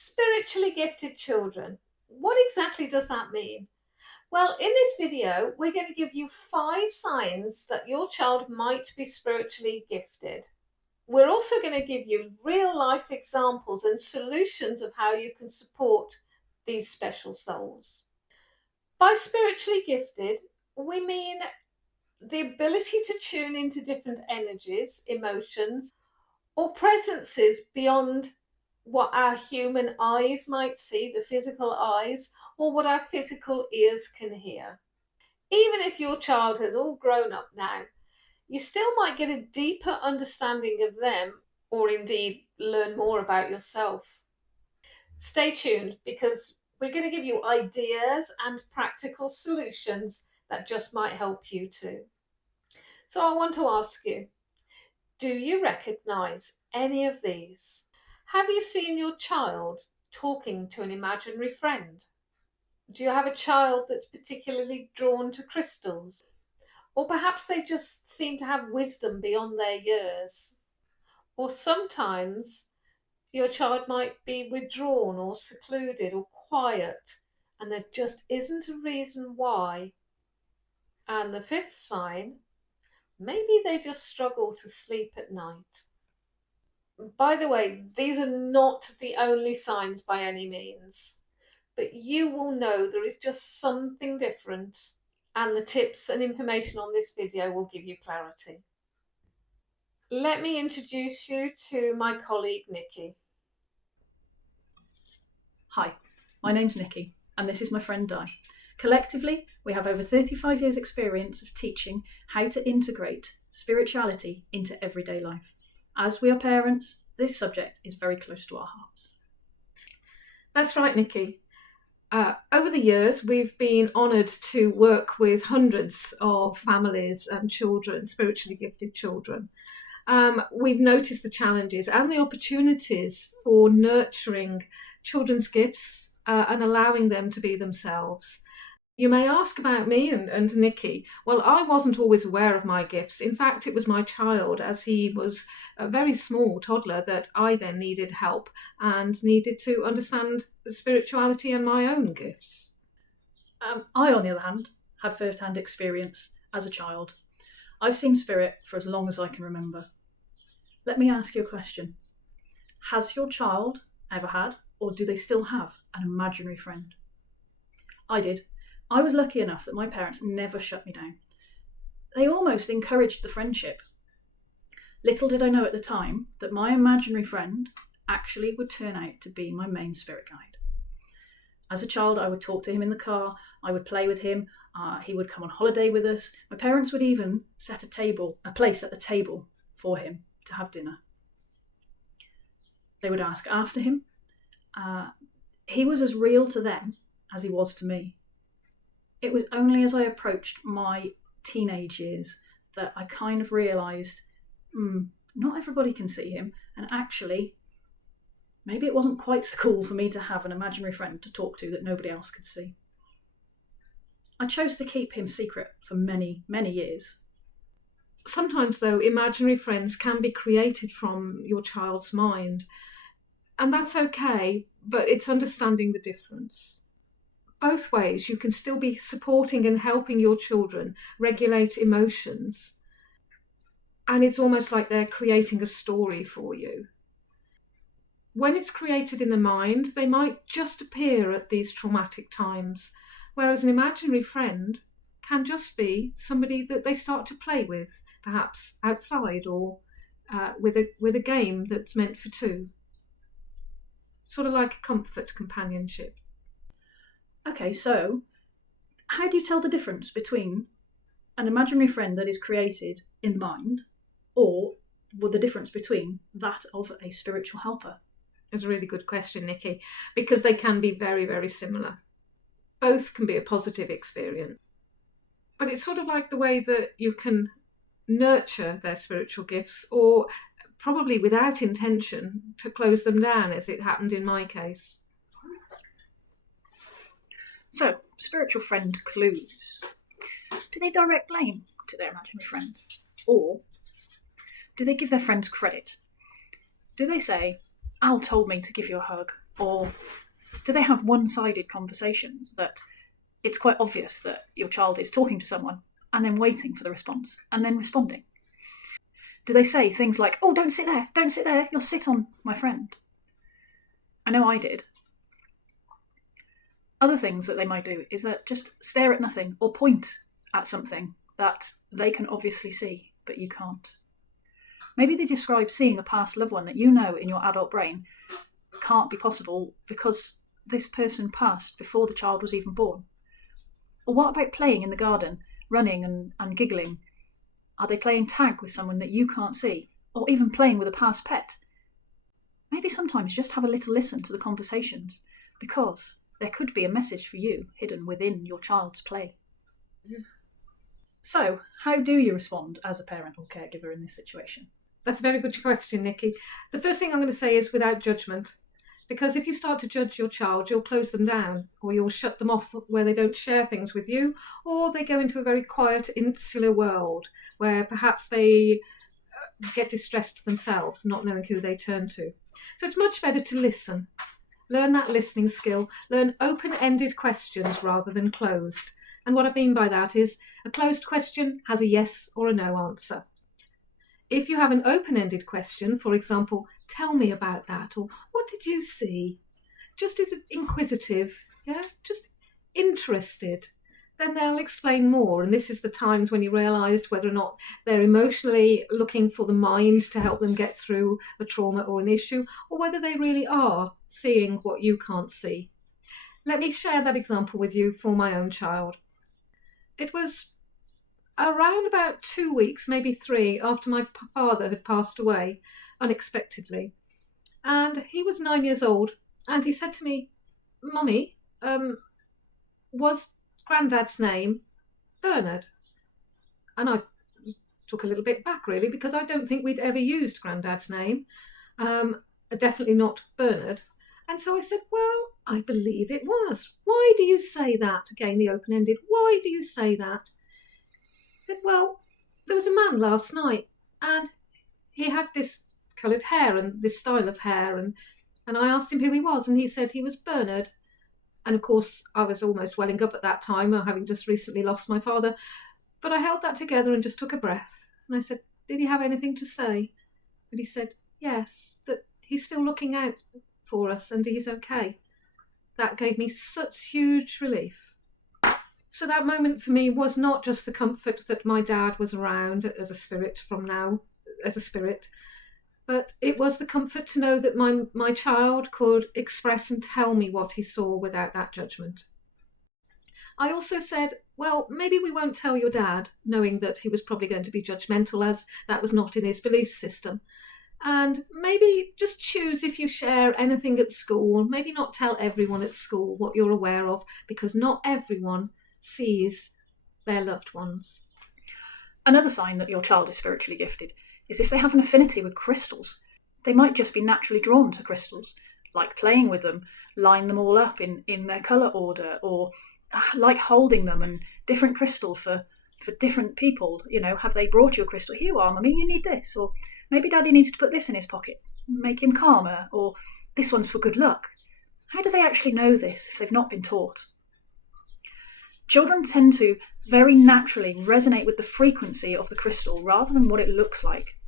Spiritually gifted children. What exactly does that mean? Well, in this video, we're going to give you 5 signs that your child might be spiritually gifted. We're also going to give you real life examples and solutions of how you can support these special souls. By spiritually gifted, we mean the ability to tune into different energies, emotions, or presences beyond what our human eyes might see, the physical eyes, or what our physical ears can hear. Even if your child has all grown up now, you still might get a deeper understanding of them, or indeed learn more about yourself. Stay tuned because we're going to give you ideas and practical solutions that just might help you too. So I want to ask you, do you recognize any of these? Have you seen your child talking to an imaginary friend? Do you have a child that's particularly drawn to crystals? Or perhaps they just seem to have wisdom beyond their years? Or sometimes your child might be withdrawn or secluded or quiet, and there just isn't a reason why. And the 5th sign, maybe they just struggle to sleep at night. By the way, these are not the only signs by any means, but you will know there is just something different, and the tips and information on this video will give you clarity. Let me introduce you to my colleague Nikki. Hi, my name's Nikki, and this is my friend Di. Collectively, we have over 35 years' experience of teaching how to integrate spirituality into everyday life. As we are parents, this subject is very close to our hearts. That's right, Nikki. Over the years, we've been honoured to work with hundreds of families and children, spiritually gifted children. We've noticed the challenges and the opportunities for nurturing children's gifts and allowing them to be themselves. You may ask about me and Nikki. Well, I wasn't always aware of my gifts. In fact, it was my child, as he was a very small toddler, that I then needed help and needed to understand the spirituality and my own gifts. I, on the other hand, had first-hand experience as a child. I've seen spirit for as long as I can remember. Let me ask you a question. Has your child ever had, or do they still have, an imaginary friend? I did. I was lucky enough that my parents never shut me down. They almost encouraged the friendship. Little did I know at the time that my imaginary friend actually would turn out to be my main spirit guide. As a child, I would talk to him in the car, I would play with him, he would come on holiday with us. My parents would even set a place at the table for him to have dinner. They would ask after him. He was as real to them as he was to me. It was only as I approached my teenage years that I kind of realised, not everybody can see him, and actually, maybe it wasn't quite so cool for me to have an imaginary friend to talk to that nobody else could see. I chose to keep him secret for many, many years. Sometimes, though, imaginary friends can be created from your child's mind, and that's okay, but it's understanding the difference. Both ways, you can still be supporting and helping your children regulate emotions, and it's almost like they're creating a story for you. When it's created in the mind, they might just appear at these traumatic times, whereas an imaginary friend can just be somebody that they start to play with, perhaps outside or with a game that's meant for two. Sort of like a comfort companionship. Okay, so how do you tell the difference between an imaginary friend that is created in the mind or the difference between that of a spiritual helper? That's a really good question, Nikki, because they can be very, very similar. Both can be a positive experience. But it's sort of like the way that you can nurture their spiritual gifts, or probably without intention to close them down, as it happened in my case. So, spiritual friend clues. Do they direct blame to their imaginary friends? Or do they give their friends credit? Do they say, Al told me to give you a hug, Or do they have one-sided conversations that it's quite obvious that your child is talking to someone and then waiting for the response and then responding? Do they say things like, "Oh, don't sit there, you'll sit on my friend"? I know I did. Other things that they might do is that just stare at nothing or point at something that they can obviously see, but you can't. Maybe they describe seeing a past loved one that you know in your adult brain can't be possible because this person passed before the child was even born. Or what about playing in the garden, running and giggling? Are they playing tag with someone that you can't see? Or even playing with a past pet? Maybe sometimes just have a little listen to the conversations, because there could be a message for you hidden within your child's play. Yeah. So, how do you respond as a parent or caregiver in this situation? That's a very good question, Nikki. The first thing I'm going to say is without judgment. Because if you start to judge your child, you'll close them down, or you'll shut them off where they don't share things with you, or they go into a very quiet, insular world where perhaps they get distressed themselves, not knowing who they turn to. So it's much better to listen. Learn that listening skill. Learn open-ended questions rather than closed. And what I mean by that is a closed question has a yes or a no answer. If you have an open-ended question, for example, tell me about that, or what did you see? Just as inquisitive, just interested, then they'll explain more. And this is the times when you realised whether or not they're emotionally looking for the mind to help them get through a trauma or an issue, or whether they really are seeing what you can't see. Let me share that example with you for my own child. It was around about 2 weeks, maybe 3, after my father had passed away unexpectedly. And he was 9 years old, and he said to me, "Mummy, was Grandad's name Bernard?" And I took a little bit back, really, because I don't think we'd ever used Grandad's name, definitely not Bernard. And so I said, "Well, I believe it was. Why do you say that?" Again, the open-ended, "Why do you say that?" He said, "Well, there was a man last night, and he had this coloured hair and this style of hair, and I asked him who he was, and he said he was Bernard." And of course, I was almost welling up at that time, having just recently lost my father. But I held that together and just took a breath. And I said, "Did he have anything to say?" And he said, "Yes, that he's still looking out for us and he's okay." That gave me such huge relief. So that moment for me was not just the comfort that my dad was around as a spirit from now, as a spirit, but it was the comfort to know that my child could express and tell me what he saw without that judgment. I also said, "Well, maybe we won't tell your dad," knowing that he was probably going to be judgmental, as that was not in his belief system. And maybe just choose if you share anything at school. Maybe not tell everyone at school what you're aware of, because not everyone sees their loved ones. Another sign that your child is spiritually gifted is if they have an affinity with crystals. They might just be naturally drawn to crystals, like playing with them, line them all up in their colour order, or like holding them, and different crystal for different people. Have they brought you a crystal? "Here you are, Mummy, you need this." Or maybe Daddy needs to put this in his pocket, make him calmer. Or this one's for good luck. How do they actually know this if they've not been taught? Children tend to very naturally resonate with the frequency of the crystal rather than what it looks like.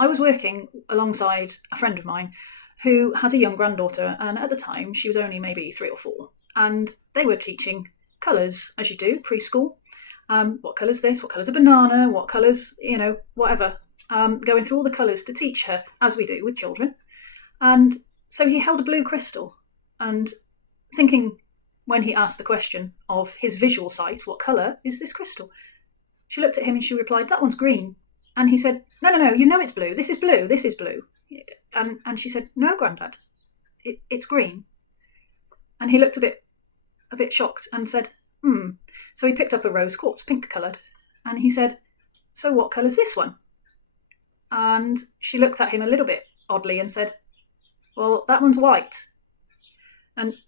I was working alongside a friend of mine who has a young granddaughter, and at the time she was only maybe 3 or 4, and they were teaching colours, as you do, preschool. What colour's this? What colour's a banana? What colour's, whatever. Going through all the colours to teach her, as we do with children. And so he held a blue crystal, and thinking, when he asked the question of his visual sight, "What colour is this crystal?" she looked at him and she replied, "That one's green." And he said, No, you know it's blue. This is blue. This is blue." And she said, "No, Grandad, it's green." And he looked a bit shocked and said, So he picked up a rose quartz, pink coloured, and he said, "So what colour's this one?" And she looked at him a little bit oddly and said, "Well, that one's white." And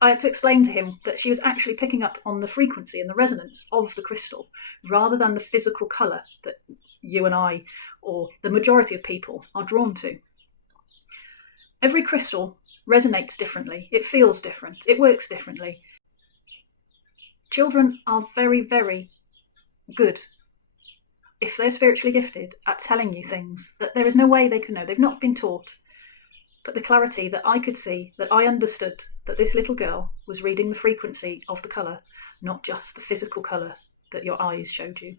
I had to explain to him that she was actually picking up on the frequency and the resonance of the crystal rather than the physical colour that you and I, or the majority of people, are drawn to. Every crystal resonates differently. It feels different. It works differently. Children are very, very good, if they're spiritually gifted, at telling you things that there is no way they can know. They've not been taught. But the clarity that I could see, that I understood that this little girl was reading the frequency of the colour, not just the physical colour that your eyes showed you.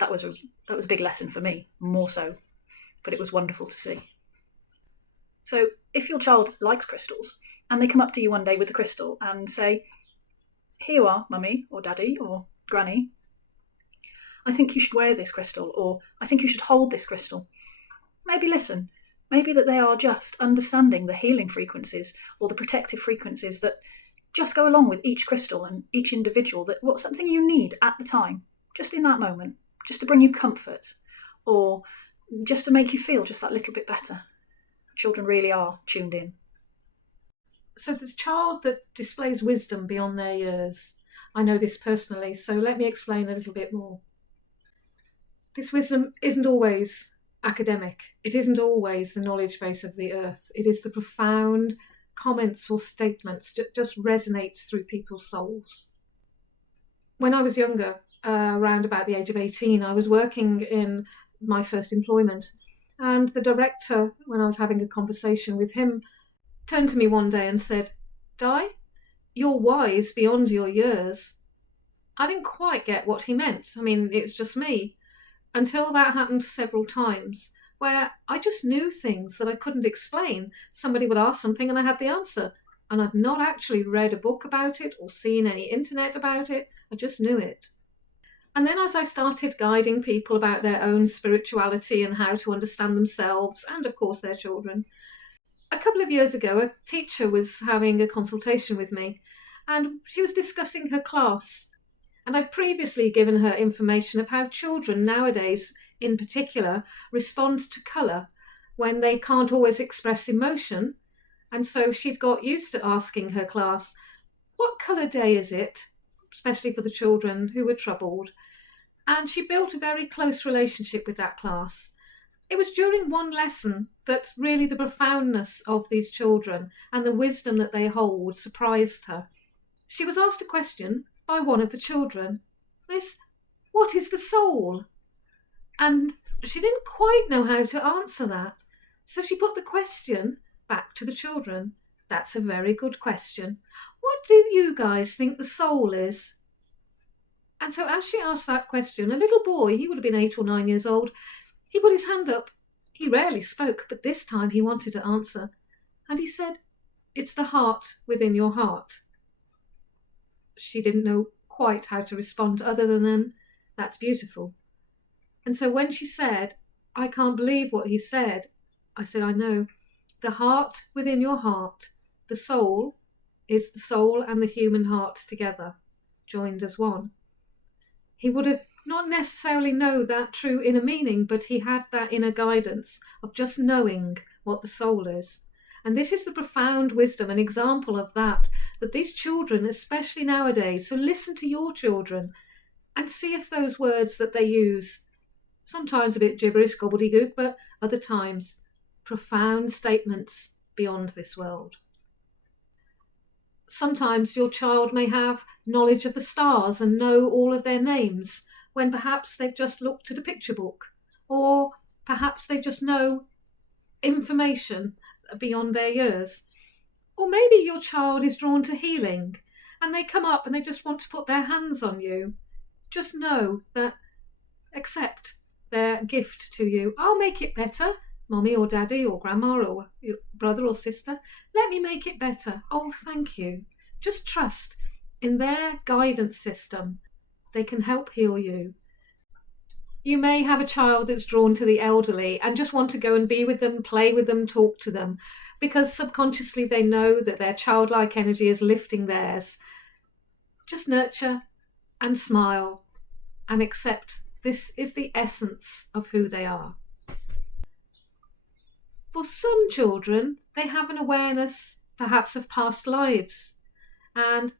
That was a big lesson for me, more so. But it was wonderful to see. So if your child likes crystals and they come up to you one day with a crystal and say, "Here you are, mummy or daddy or granny, I think you should wear this crystal," or "I think you should hold this crystal," maybe listen. Maybe that they are just understanding the healing frequencies or the protective frequencies that just go along with each crystal and each individual, that what's something you need at the time, just in that moment, just to bring you comfort or just to make you feel just that little bit better. Children really are tuned in. So the child that displays wisdom beyond their years, I know this personally, so let me explain a little bit more. This wisdom isn't always academic. It isn't always the knowledge base of the earth. It is the profound comments or statements that just resonates through people's souls. When I was younger, around about the age of 18, I was working in my first employment, and the director, when I was having a conversation with him, turned to me one day and said, "Di, you're wise beyond your years." I didn't quite get what he meant. I mean, it's just me. Until that happened several times, where I just knew things that I couldn't explain. Somebody would ask something and I had the answer. And I'd not actually read a book about it or seen any internet about it. I just knew it. And then as I started guiding people about their own spirituality and how to understand themselves and, of course, their children, a couple of years ago, a teacher was having a consultation with me and she was discussing her class. And I'd previously given her information of how children nowadays, in particular, respond to colour when they can't always express emotion. And so she'd got used to asking her class, "What colour day is it?" especially for the children who were troubled. And she built a very close relationship with that class. It was during one lesson that really the profoundness of these children and the wisdom that they hold surprised her. She was asked a question by one of the children. "Miss, what is the soul?" And she didn't quite know how to answer that. So she put the question back to the children. "That's a very good question. What do you guys think the soul is?" And so as she asked that question, a little boy, he would have been 8 or 9 years old, he put his hand up. He rarely spoke, but this time he wanted to answer. And he said, "It's the heart within your heart." She didn't know quite how to respond other than, "That's beautiful." And so when she said, "I can't believe what he said," I said, "I know. The heart within your heart, the soul, is the soul and the human heart together, joined as one." He would have not necessarily know that true inner meaning, but he had that inner guidance of just knowing what the soul is. And this is the profound wisdom, an example of that these children, especially nowadays, so listen to your children and see if those words that they use, sometimes a bit gibberish, gobbledygook, but other times profound statements beyond this world. Sometimes your child may have knowledge of the stars and know all of their names, when perhaps they've just looked at a picture book, or perhaps they just know information beyond their years. Or maybe your child is drawn to healing and they come up and they just want to put their hands on you. Just know that, accept their gift to you. "I'll make it better, mommy or daddy or grandma or your brother or sister. Let me make it better. Oh, thank you." Just trust in their guidance system. They can help heal you. You may have a child that's drawn to the elderly and just want to go and be with them, play with them, talk to them, because subconsciously they know that their childlike energy is lifting theirs. Just nurture and smile and accept this is the essence of who they are. For some children, they have an awareness perhaps of past lives, and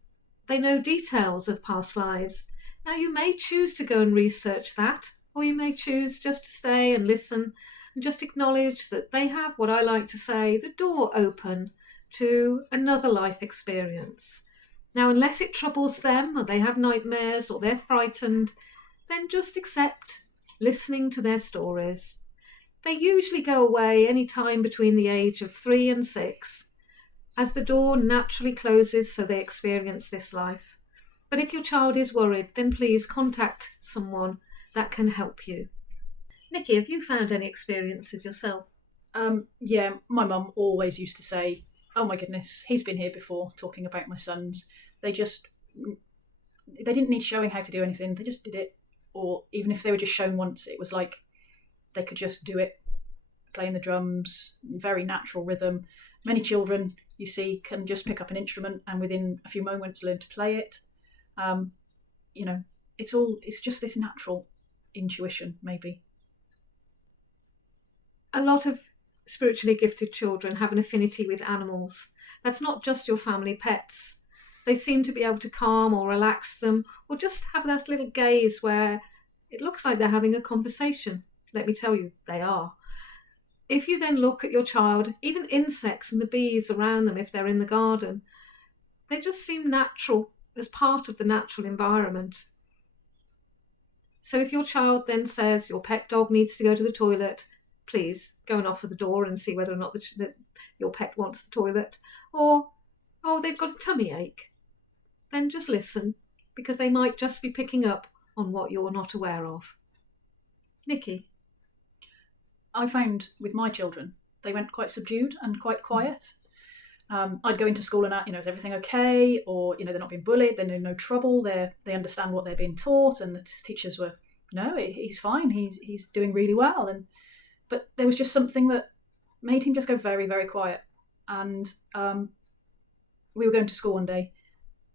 they know details of past lives. Now you may choose to go and research that, or you may choose just to stay and listen. and just acknowledge that they have what I like to say, the door open to another life experience. Now, unless it troubles them or they have nightmares or they're frightened, then just accept listening to their stories. They usually go away any time between the age of 3 and 6, as the door naturally closes so they experience this life. But if your child is worried, then please contact someone that can help you. Nikki, have you found any experiences yourself? Yeah, my mum always used to say, "Oh my goodness, he's been here before," talking about my sons. They didn't need showing how to do anything. They just did it. Or even if they were just shown once, it was like they could just do it, playing the drums, very natural rhythm. Many children, you see, can just pick up an instrument and within a few moments learn to play it. It's just this natural intuition, maybe. A lot of spiritually gifted children have an affinity with animals. That's not just your family pets. They seem to be able to calm or relax them, or just have that little gaze where it looks like they're having a conversation. Let me tell you, they are. If you then look at your child, even insects and the bees around them, if they're in the garden, they just seem natural as part of the natural environment. So if your child then says your pet dog needs to go to the toilet, please go and offer the door and see whether or not your pet wants the toilet. Or, oh, they've got a tummy ache. Then just listen, because they might just be picking up on what you're not aware of. Nikki? I found with my children, they went quite subdued and quite quiet. I'd go into school and is everything okay? Or, they're not being bullied, they're in no trouble, they understand what they're being taught, and the teachers were, no, he's fine, he's doing really well. But there was just something that made him just go very, very quiet. And we were going to school one day,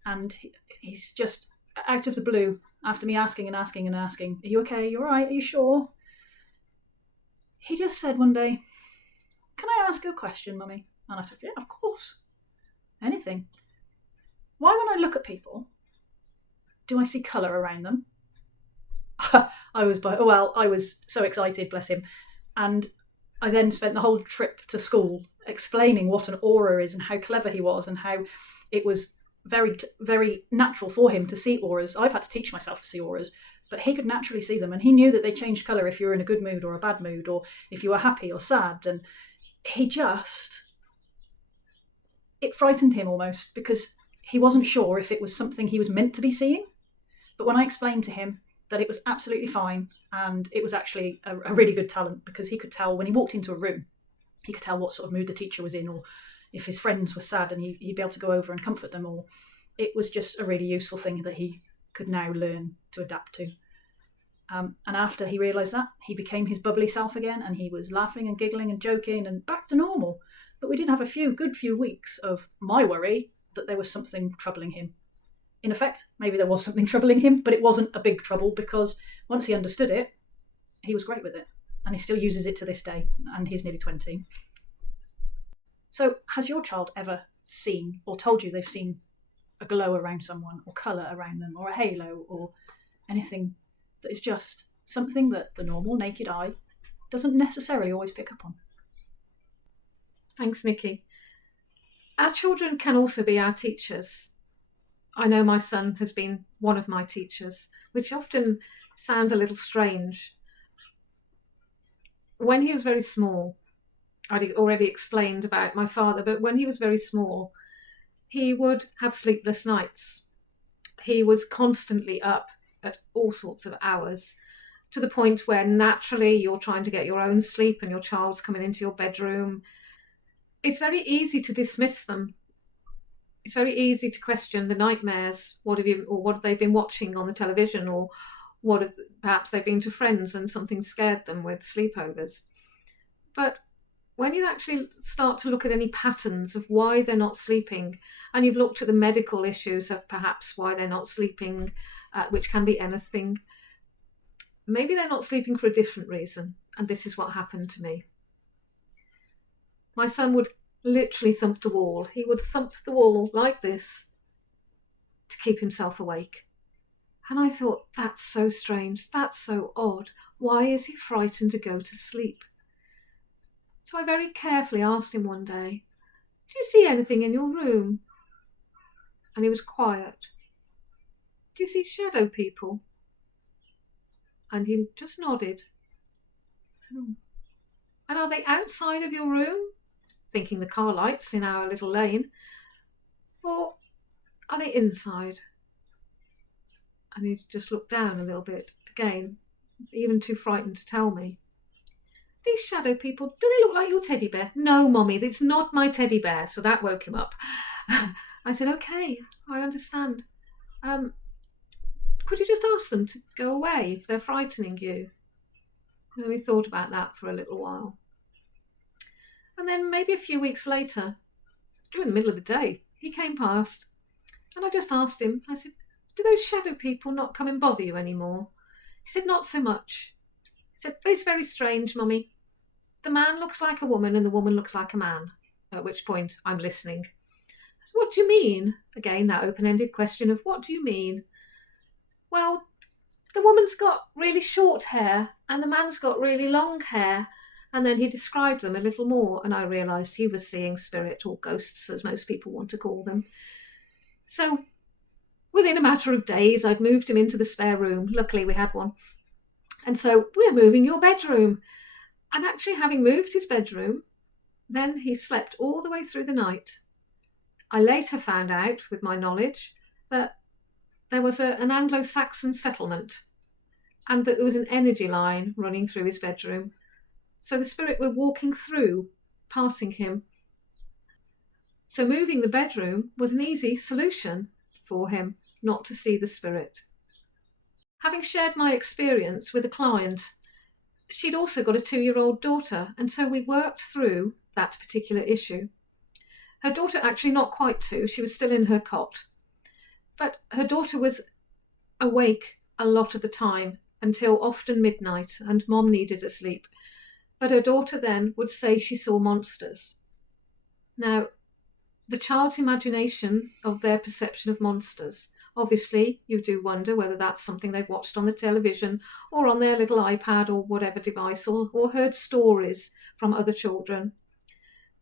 and he's just out of the blue, after me asking and asking and asking, "Are you okay? You all right? Are you sure?" He just said one day, "Can I ask you a question, Mummy?" And I said, "Yeah, of course. Anything. Why, when I look at people, do I see colour around them?" I was so excited, bless him. And I then spent the whole trip to school explaining what an aura is and how clever he was and how it was very, very natural for him to see auras. I've had to teach myself to see auras, but he could naturally see them. And he knew that they changed colour if you were in a good mood or a bad mood, or if you were happy or sad. And it frightened him almost, because he wasn't sure if it was something he was meant to be seeing. But when I explained to him that it was absolutely fine, and it was actually a really good talent, because he could tell when he walked into a room, he could tell what sort of mood the teacher was in, or if his friends were sad, and he'd be able to go over and comfort them. Or it was just a really useful thing that he could now learn to adapt to. And after he realised that, he became his bubbly self again, and he was laughing and giggling and joking and back to normal. But we did have a good few weeks of my worry that there was something troubling him. In effect, maybe there was something troubling him, but it wasn't a big trouble, because once he understood it, he was great with it. And he still uses it to this day, and he's nearly 20. So has your child ever seen or told you they've seen a glow around someone, or colour around them, or a halo, or anything that is just something that the normal naked eye doesn't necessarily always pick up on? Thanks, Nikki. Our children can also be our teachers. I know my son has been one of my teachers, which often sounds a little strange. When he was very small, I'd already explained about my father, but when he was very small, he would have sleepless nights. He was constantly up at all sorts of hours, to the point where naturally you're trying to get your own sleep and your child's coming into your bedroom. It's very easy to dismiss them. It's very easy to question the nightmares. What have they been watching on the television, or perhaps they've been to friends and something scared them with sleepovers. But when you actually start to look at any patterns of why they're not sleeping, and you've looked at the medical issues of perhaps why they're not sleeping, which can be anything, maybe they're not sleeping for a different reason. And this is what happened to me. My son would literally thump the wall. He would thump the wall like this to keep himself awake. And I thought, that's so strange, that's so odd. Why is he frightened to go to sleep? So I very carefully asked him one day, "Do you see anything in your room?" And he was quiet. "Do you see shadow people?" And he just nodded. "And are they outside of your room?" Thinking the car lights in our little lane. "Or are they inside?" And he just looked down a little bit, again, even too frightened to tell me. "These shadow people, do they look like your teddy bear?" "No, Mommy, it's not my teddy bear." So that woke him up. I said, "Okay, I understand. Could you just ask them to go away if they're frightening you?" And we thought about that for a little while. And then maybe a few weeks later, during the middle of the day, he came past, and I just asked him, I said, "Do those shadow people not come and bother you anymore?" He said, "Not so much." He said, "But it's very strange, Mummy. The man looks like a woman and the woman looks like a man." At which point I'm listening. I said, "What do you mean?" Again, that open-ended question of what do you mean? "Well, the woman's got really short hair and the man's got really long hair." And then he described them a little more, and I realised he was seeing spirit, or ghosts as most people want to call them. So within a matter of days, I'd moved him into the spare room. Luckily, we had one. And so, "We're moving your bedroom." And actually, having moved his bedroom, then he slept all the way through the night. I later found out, with my knowledge, that there was an Anglo-Saxon settlement and that there was an energy line running through his bedroom. So the spirit were walking through, passing him. So moving the bedroom was an easy solution for him not to see the spirit. Having shared my experience with a client, she'd also got a 2-year-old daughter, and so we worked through that particular issue. Her daughter, actually not quite 2, she was still in her cot, but her daughter was awake a lot of the time until often midnight, and Mom needed a sleep. But her daughter then would say she saw monsters. Now, the child's imagination of their perception of monsters, obviously you do wonder whether that's something they've watched on the television or on their little iPad or whatever device, or heard stories from other children.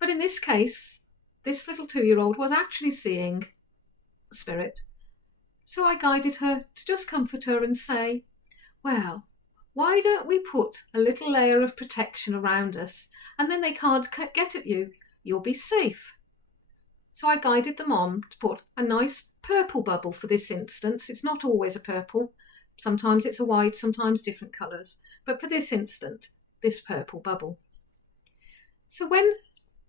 But in this case, this little 2-year-old was actually seeing spirit. So I guided her to just comfort her and say, "Well, why don't we put a little layer of protection around us, and then they can't get at you. You'll be safe." So I guided the mom to put a nice purple bubble for this instance. It's not always a purple. Sometimes it's a white, sometimes different colours. But for this instant, this purple bubble. So when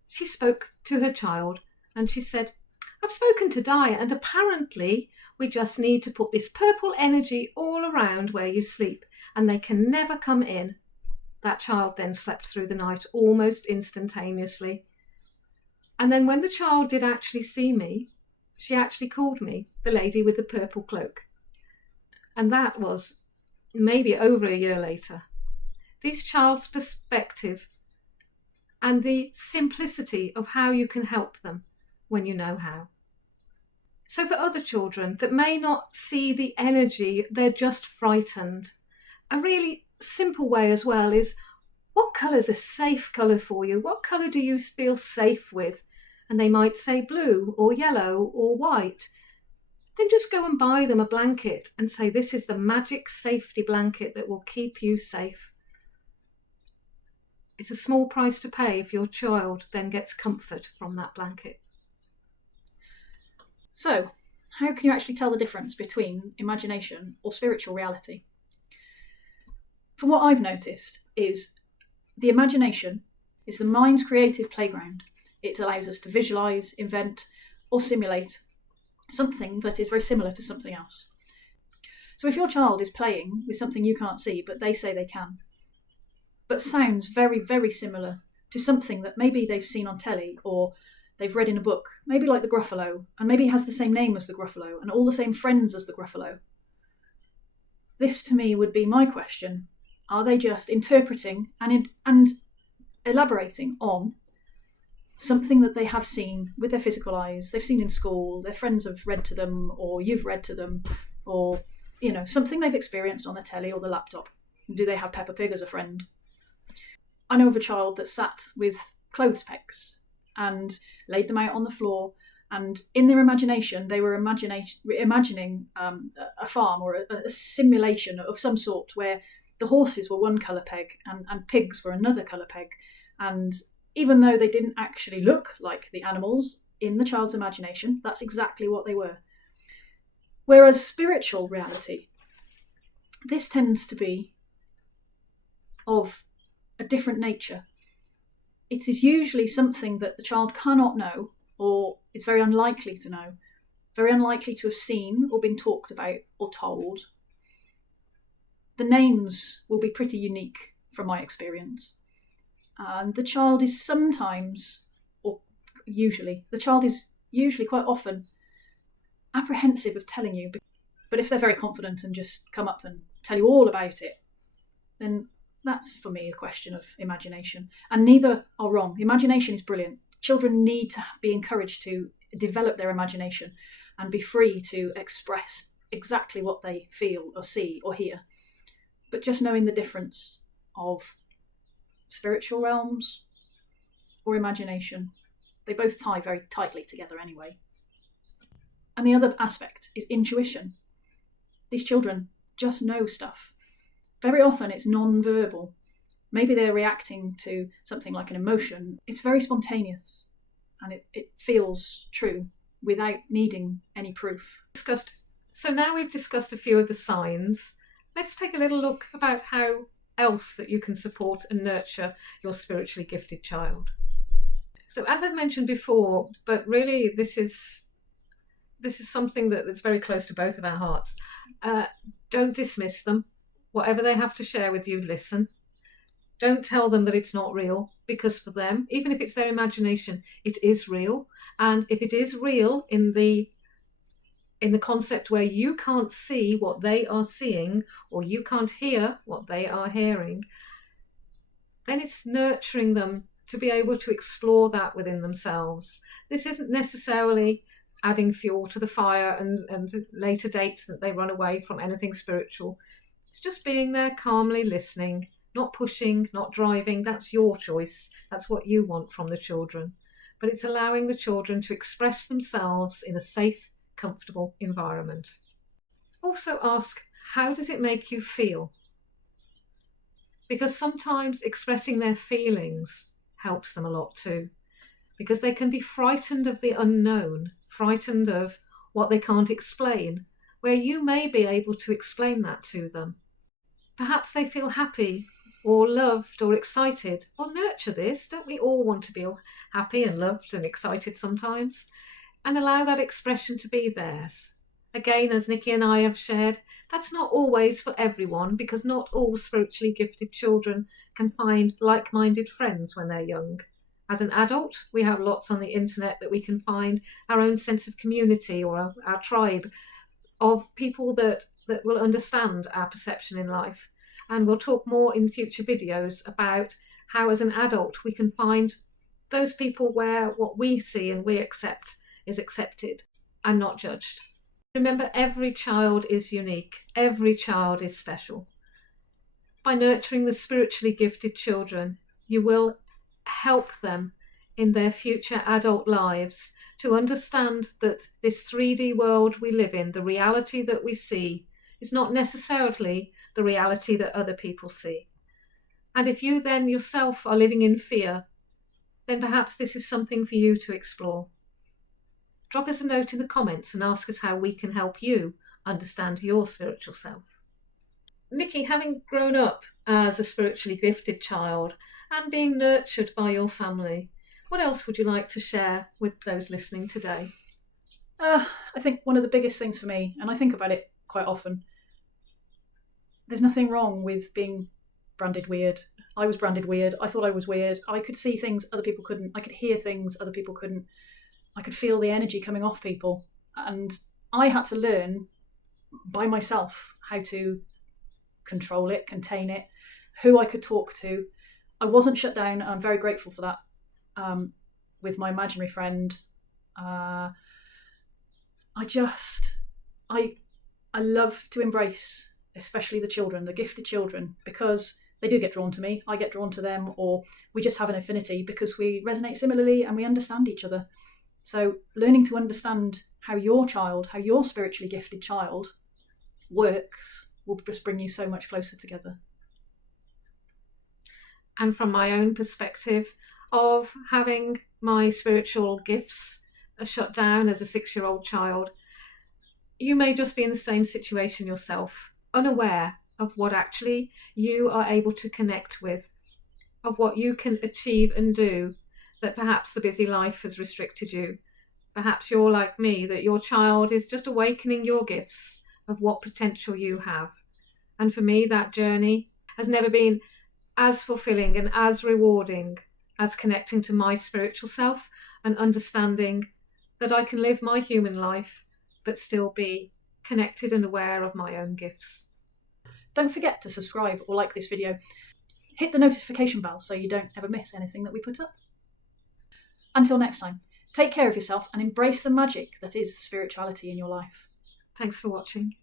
she spoke to her child and she said, "I've spoken to Di, and apparently we just need to put this purple energy all around where you sleep and they can never come in." That child then slept through the night almost instantaneously. And then when the child did actually see me, she actually called me the lady with the purple cloak. And that was maybe over a year later. This child's perspective and the simplicity of how you can help them when you know how. So for other children that may not see the energy, they're just frightened, a really simple way as well is, what colour's a safe colour for you? What colour do you feel safe with? And they might say blue or yellow or white. Then just go and buy them a blanket and say, "This is the magic safety blanket that will keep you safe." It's a small price to pay if your child then gets comfort from that blanket. So, how can you actually tell the difference between imagination or spiritual reality? From what I've noticed is the imagination is the mind's creative playground. It allows us to visualise, invent, or simulate something that is very similar to something else. So if your child is playing with something you can't see, but they say they can, but sounds very, very similar to something that maybe they've seen on telly or they've read in a book, maybe like the Gruffalo, and maybe has the same name as the Gruffalo and all the same friends as the Gruffalo, this to me would be my question. Are they just interpreting and elaborating on something that they have seen with their physical eyes, they've seen in school, their friends have read to them, or you've read to them, or, something they've experienced on the telly or the laptop? Do they have Peppa Pig as a friend? I know of a child that sat with clothes pegs and laid them out on the floor, and in their imagination they were imagining a farm or a simulation of some sort where the horses were one colour peg and pigs were another colour peg. And even though they didn't actually look like the animals in the child's imagination, that's exactly what they were. Whereas spiritual reality, this tends to be of a different nature. It is usually something that the child cannot know, or is very unlikely to know, very unlikely to have seen or been talked about or told. The names will be pretty unique from my experience. And the child is usually quite often apprehensive of telling you. But if they're very confident and just come up and tell you all about it, then that's, for me, a question of imagination. And neither are wrong. Imagination is brilliant. Children need to be encouraged to develop their imagination and be free to express exactly what they feel or see or hear. But just knowing the difference of spiritual realms or imagination, they both tie very tightly together anyway. And the other aspect is intuition. These children just know stuff. Very often it's non-verbal. Maybe they're reacting to something like an emotion. It's very spontaneous and it feels true without needing any proof. So now we've discussed a few of the signs. Let's take a little look about how else that you can support and nurture your spiritually gifted child. So as I've mentioned before, but really this is something that's very close to both of our hearts. Don't dismiss them. Whatever they have to share with you, listen. Don't tell them that it's not real, because for them, even if it's their imagination, it is real. And if it is real in the concept where you can't see what they are seeing, or you can't hear what they are hearing, then it's nurturing them to be able to explore that within themselves. This isn't necessarily adding fuel to the fire and later dates that they run away from anything spiritual. It's just being there calmly listening, not pushing, not driving. That's your choice. That's what you want from the children. But it's allowing the children to express themselves in a safe, comfortable environment. Also ask, how does it make you feel? Because sometimes expressing their feelings helps them a lot too. Because they can be frightened of the unknown, frightened of what they can't explain, where you may be able to explain that to them. Perhaps they feel happy or loved or excited. Well, nurture this. Don't we all want to be happy and loved and excited sometimes? And allow that expression to be theirs. Again, as Nikki and I have shared, that's not always for everyone, because not all spiritually gifted children can find like-minded friends when they're young. As an adult, we have lots on the internet that we can find our own sense of community or our tribe of people that will understand our perception in life. And we'll talk more in future videos about how as an adult we can find those people where what we see and we accept is accepted and not judged. Remember, every child is unique. Every child is special. By nurturing the spiritually gifted children, you will help them in their future adult lives to understand that this 3D world we live in, the reality that we see, is not necessarily the reality that other people see. And if you then yourself are living in fear, then perhaps this is something for you to explore. Drop us a note in the comments and ask us how we can help you understand your spiritual self. Nikki, having grown up as a spiritually gifted child and being nurtured by your family, what else would you like to share with those listening today? I think one of the biggest things for me, and I think about it quite often, there's nothing wrong with being branded weird. I was branded weird. I thought I was weird. I could see things other people couldn't. I could hear things other people couldn't. I could feel the energy coming off people. And I had to learn by myself how to control it, contain it, who I could talk to. I wasn't shut down, and I'm very grateful for that. With my imaginary friend, I love to embrace, especially the children, the gifted children, because they do get drawn to me, I get drawn to them, or we just have an affinity because we resonate similarly and we understand each other. So learning to understand how your spiritually gifted child works will just bring you so much closer together. And from my own perspective of having my spiritual gifts shut down as a 6-year-old child, you may just be in the same situation yourself, unaware of what actually you are able to connect with, of what you can achieve and do, that perhaps the busy life has restricted you. Perhaps you're like me, that your child is just awakening your gifts of what potential you have. And for me, that journey has never been as fulfilling and as rewarding as connecting to my spiritual self and understanding that I can live my human life but still be connected and aware of my own gifts. Don't forget to subscribe or like this video. Hit the notification bell so you don't ever miss anything that we put up. Until next time, take care of yourself and embrace the magic that is spirituality in your life. Thanks for watching.